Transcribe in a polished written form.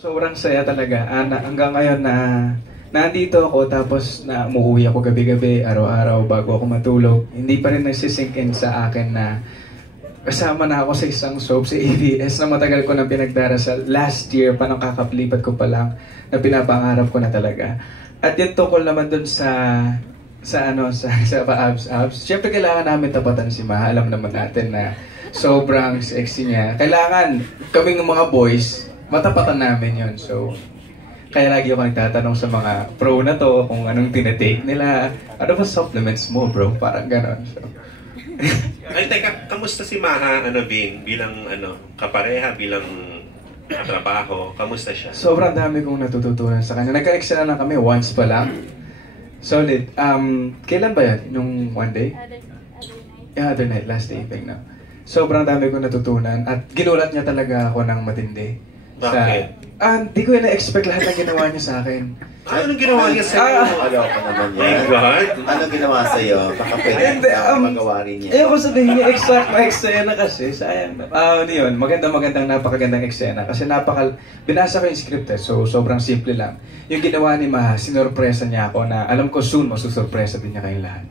Sobrang saya talaga. Hanggang ngayon na nandito ako tapos na umuwi ako gabi-gabi, araw-araw bago ako matulog. Hindi pa rin nagsisink in sa akin na kasama na ako sa isang soap sa ABS na matagal ko na pinagdarasal. Last year, parang kakapilipat ko pa lang na pinapangarap ko na talaga. At yung tungkol naman dun sa pa-abs-abs. Siyempre kailangan namin tapatan si Ma. Alam naman natin na sobrang sexy niya. Kailangan kaming mga boys, matapatan namin yon. So, kaya lagi ako nagtatanong sa mga pro na to kung anong tinetake nila. Ano ba supplements mo, bro? Parang ganon. So. Ay, teka, kamusta si Maha, Vin? Bilang, kapareha, bilang katrabaho, kamusta siya? Sobrang dami kong natututunan sa kanya. Nagka-excel na kami once pa lang. Solid. Kailan ba yan? Nung one day? Yeah, other night, last evening na. Sobrang dami kong natutunan at ginulat niya talaga ako ng matindi. Bakit? Hindi ko na-expect lahat ng ginawa niya sa akin. Anong ginawa niya sa'yo? Agaw ka naman yan. My God! Anong ginawa sa'yo? Baka pwede magawa rin niya. Ayoko sabihin niya exact na eksena kasi. Sayang. Yun, magandang napakagandang eksena. Kasi binasa ko yung script so sobrang simple lang. Yung ginawa ni Ma, sinorpresa niya ako na alam ko soon masusurpresa din niya kayong lahat.